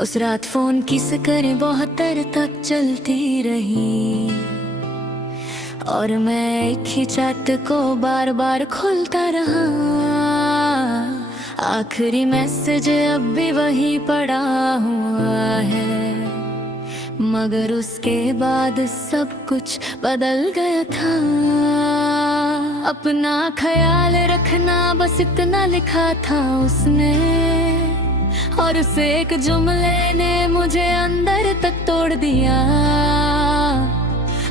उस रात फोन किस करे बहुत देर तक चलती रही और मैं एक ही चैट को बार बार खोलता रहा। आखिरी मैसेज अब भी वही पड़ा हुआ है, मगर उसके बाद सब कुछ बदल गया था। अपना ख्याल रखना बस इतना लिखा था उसने, और उस एक जुमले ने मुझे अंदर तक तोड़ दिया।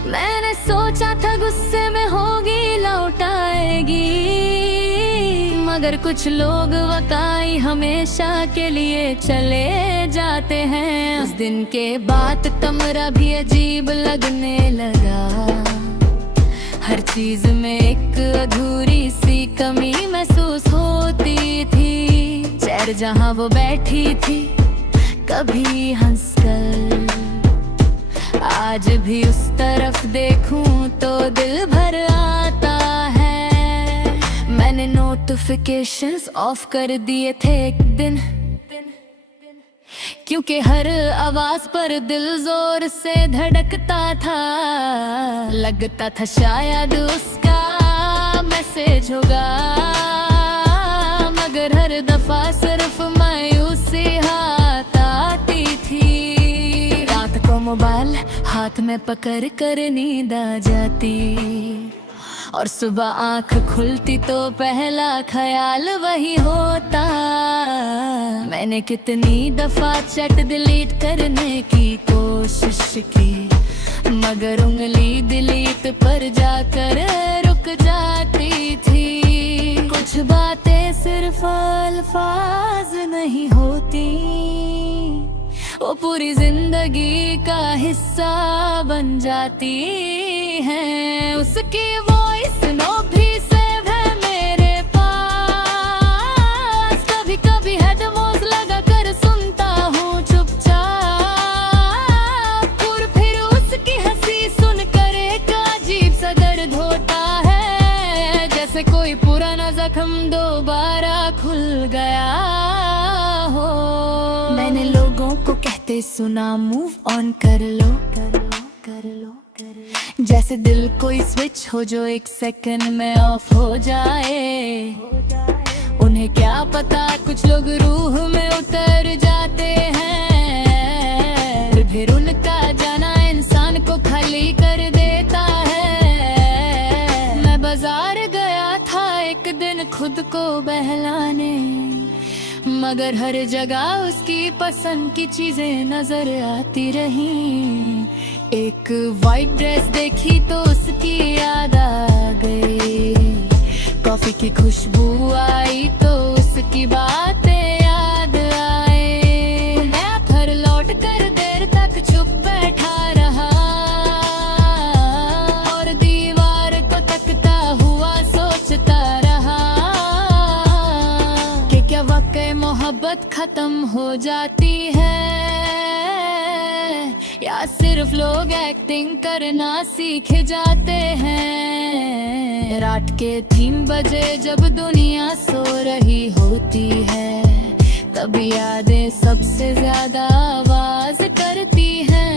मैंने सोचा था गुस्से में होगी लौट आएगी, मगर कुछ लोग वाकई हमेशा के लिए चले जाते हैं। उस दिन के बाद कमरा भी अजीब लगने लगा, हर चीज में एक अधूरी सी कमी महसूस होती थी। चेयर जहाँ वो बैठी थी कभी हंसकर, आज भी उस तरफ देखूं तो दिल भर आता है। मैंने नोटिफिकेशंस ऑफ कर दिए थे एक दिन, क्योंकि हर आवाज पर दिल जोर से धड़कता था। लगता था शायद उसका मैसेज होगा, मगर हर दफा सिर्फ मायूसी हाथ आती थी। रात को मोबाइल हाथ में पकड़ कर नींद आ जाती, और सुबह आंख खुलती तो पहला ख्याल वही होता। मैंने कितनी दफा चैट डिलीट करने की कोशिश की, मगर उंगली डिलीट पर जाकर रुक जाती थी। कुछ बातें सिर्फ अल्फाज नहीं होती, वो पूरी जिंदगी का हिस्सा बन जाती है। उसकी वॉइस नोट भी सेव है मेरे पास, कभी कभी हेडफोन्स लगा कर सुनता हूँ चुपचाप, और फिर उसकी हंसी सुनकर एक अजीब सा दर्द होता है, जैसे कोई पुराना जख्म दोबारा खुल गया हो। मैंने लोगों को कहते सुना मूव ऑन कर लो, कर लो, कर लो, कर लो, जैसे दिल कोई स्विच हो जो एक सेकंड में ऑफ हो जाए। उन्हें क्या पता कुछ लोग रूह में उतर जाते हैं, फिर उनका जाना इंसान को खाली कर देता है। मैं बाजार गया था एक दिन खुद को बहलाने, मगर हर जगह उसकी पसंद की चीजें नजर आती रहीं। एक वाइट ड्रेस देखी तो उसकी याद आ गई, कॉफी की खुशबू आई तो उसकी बातें याद आए। मैं फिर लौट कर देर तक चुप बैठा रहा, और दीवार को तकता हुआ सोचता रहा कि क्या वाकई मोहब्बत खत्म हो जाती है, या सिर्फ लोग एक्टिंग करना सीख जाते हैं। रात के 3 बजे जब दुनिया सो रही होती है, तभी यादें सबसे ज्यादा आवाज करती हैं।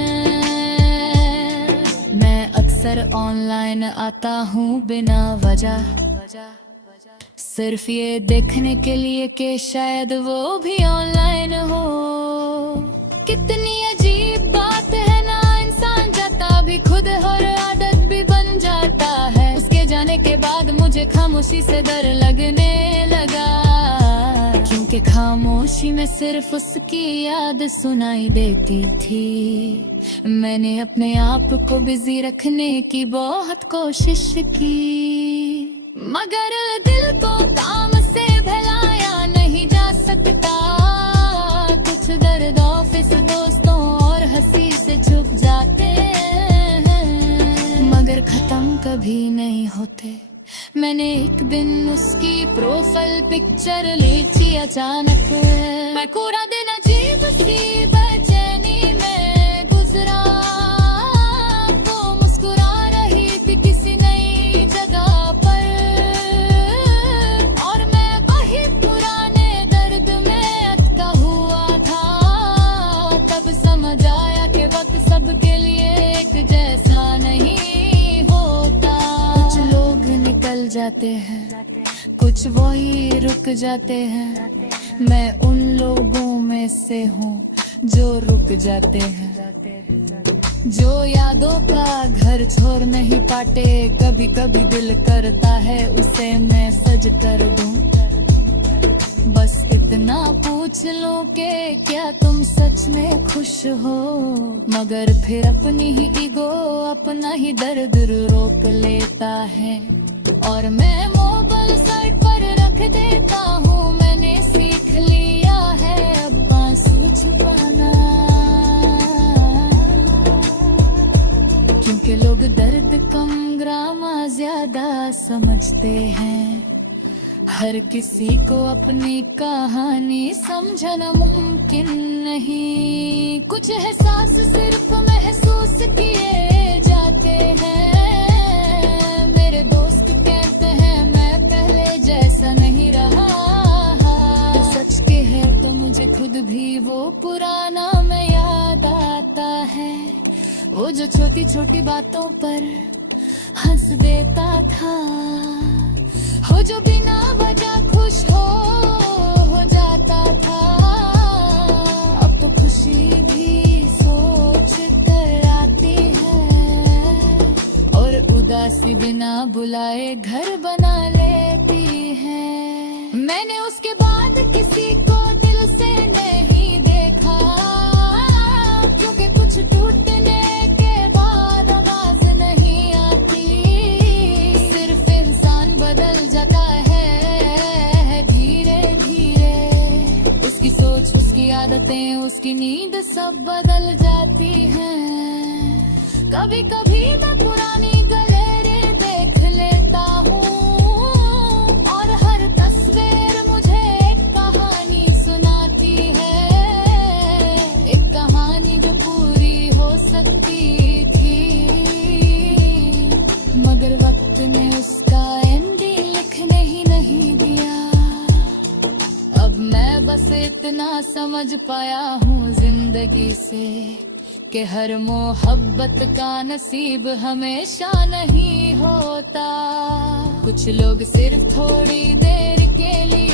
मैं अक्सर ऑनलाइन आता हूँ बिना वजह, सिर्फ ये देखने के लिए कि शायद वो भी ऑनलाइन हो। कितनी अजीब बात है ना, इंसान जाता भी खुद और आदत भी बन जाता है। उसके जाने के बाद मुझे खामोशी से डर लगने लगा, क्योंकि खामोशी में सिर्फ उसकी याद सुनाई देती थी। मैंने अपने आप को बिजी रखने की बहुत कोशिश की, मगर दिल को काम से भुलाया नहीं जा सकता। कुछ दर्द ऑफिस दोस्तों और हंसी से छुप जाते हैं, मगर खत्म कभी नहीं होते। मैंने एक दिन उसकी प्रोफाइल पिक्चर ली थी अचानक, मैं पूरा दिन अजीब सी बेचैनी में गुजरा। वो मुस्कुरा रही थी किसी नई जगह पर, और मैं वही पुराने दर्द में अटका हुआ था। सबके लिए एक जैसा नहीं होता। कुछ लोग निकल जाते हैं, कुछ वही रुक जाते हैं। मैं उन लोगों में से हूँ जो रुक जाते हैं, जो यादों का घर छोड़ नहीं पाते। कभी कभी दिल करता है उसे मैं सज कर दूं। बस इतना पूछ लो कि क्या तुम सच में खुश हो। मगर फिर अपनी ही ईगो अपना ही दर्द रोक लेता है। और मैं मोबाइल साइड पर रख देता हूँ। मैंने सीख लिया है अब बांसुरी छुपाना, क्योंकि लोग दर्द कम ग्रामा ज्यादा समझते हैं। हर किसी को अपनी कहानी समझना मुमकिन नहीं। कुछ एहसास सिर्फ महसूस किए जाते हैं। मेरे दोस्त कहते हैं मैं पहले जैसा नहीं रहा। तो सच के है तो मुझे खुद भी वो पुराना मैं याद आता है। वो जो छोटी छोटी बातों पर हंस देता था, हो जो बिना वजह खुश हो जाता था। अब तो खुशी भी सोच कर आती है, और उदासी बिना बुलाए घर बना लेती है। मैंने उसके बाद किसी को दिल से नहीं देखा, क्योंकि कुछ टूटने के बाद आवाज नहीं आती। सिर्फ इंसान बदल जाता है धीरे धीरे। उसकी सोच, उसकी आदतें, उसकी नींद सब बदल जाती हैं। कभी कभी मैं पुरानी गैलरी देख लेता हूँ, और हर तस्वीर मुझे एक कहानी सुनाती है। एक कहानी जो पूरी हो सकती थी, मगर वक्त ने उसका एंडिंग लिखने ही नहीं दिया। अब मैं बस इतना समझ पाया हूँ जिंदगी से कि हर मोहब्बत का नसीब हमेशा नहीं होता। कुछ लोग सिर्फ थोड़ी देर के लिए